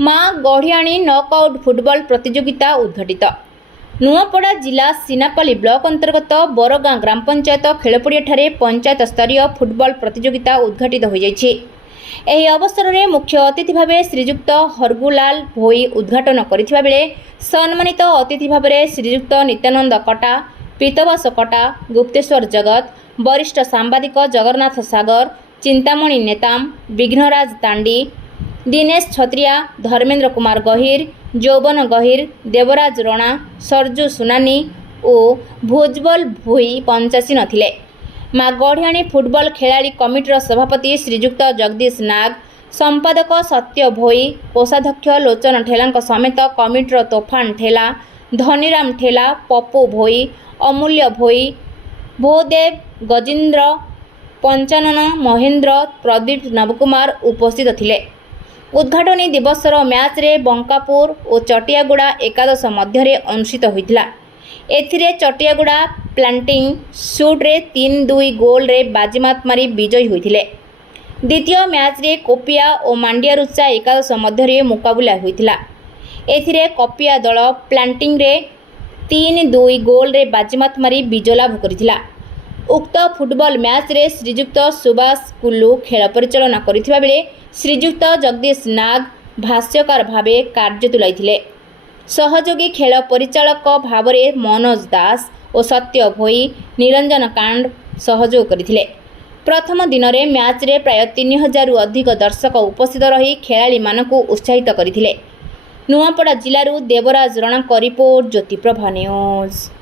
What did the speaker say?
माँ गढ़ियाणी knockout football प्रतियोगिता उद्घाटित। नुआपड़ा जिला सीनापल्ली ब्लॉक अंतर्गत बरगाँ ग्राम पंचायत खेलपड़िया पंचायत स्तरीय फुटबॉल प्रतियोगिता उद्घाटित हो जाइछि। एही अवसर में मुख्य अतिथि भाव श्रीजुक्त हरगुलाल भोई उद्घाटन करथिबा बेले सम्मानित अतिथि भाव श्रीजुक्त नित्यानंद कटा, पीतवास कटा, गुप्तेश्वर जगत, वरिष्ठ सांबादिक जगन्नाथ सागर, चिंतामणि नेताम, विघ्नराज तांडी, दिनेश छत्रिया, धर्मेंद्र कुमार गहिर, जौवन गहिर, देवराज रणा, सरजू सुनानी और भुजबल भोई पंचासी नथिले। माँ गढ़ियाणी फुटबॉल खेलाड़ी कमिटीर सभापति श्रीजुक्त जगदीश नाग, संपादक सत्य भोई, कोषाध्यक्ष लोचन ठेला समेत कमिटीर तोफान ठेला, धनीराम ठेला, पप्पू भोई, अमूल्य भोई, भोदेव, गजेन्द्र, पंचानन, महेन्द्र, प्रदीप नवकुमार उपस्थित थिले। उद्घाटनी दिवसर मैच रे बंकापुर और चटियागुड़ा एकादश मध्य अनुष्ठित होइतिला। एथिरे चटियागुड़ा प्लांटिंग शूट रे 3-2 गोल रे बाजीमात मारी विजयी होइतिले। द्वितीय मैच रे कोपिया और मांडियारुचा एकादश मध्य मुकाबला होइतिला। एथिरे कोपिया दल प्लांटिंग रे 3-2 गोल रे बाजीमात मारी विजय लाभ करितिला। उक्त फुटबॉल मैच रे श्रीजुक्त सुभाष कुल्लू खेल परिचालना करिथिबा बेले श्रीजुक्त जगदीश नाग भाष्यकार भावे कार्य तुलाइथिले। सहयोगी खेल परिचालक भावरे मनोज दास और सत्य भोई, निरंजन कांड सहयोग करथिले। प्रथम दिन रे मैच रे प्राय 3000 अधिक दर्शक उपस्थित रही खेलाड़ी मानकु उत्साहित करथिले। नुआपड़ा जिल्लारू देवराज रणा रिपोर्ट, ज्योतिप्रभा न्यूज।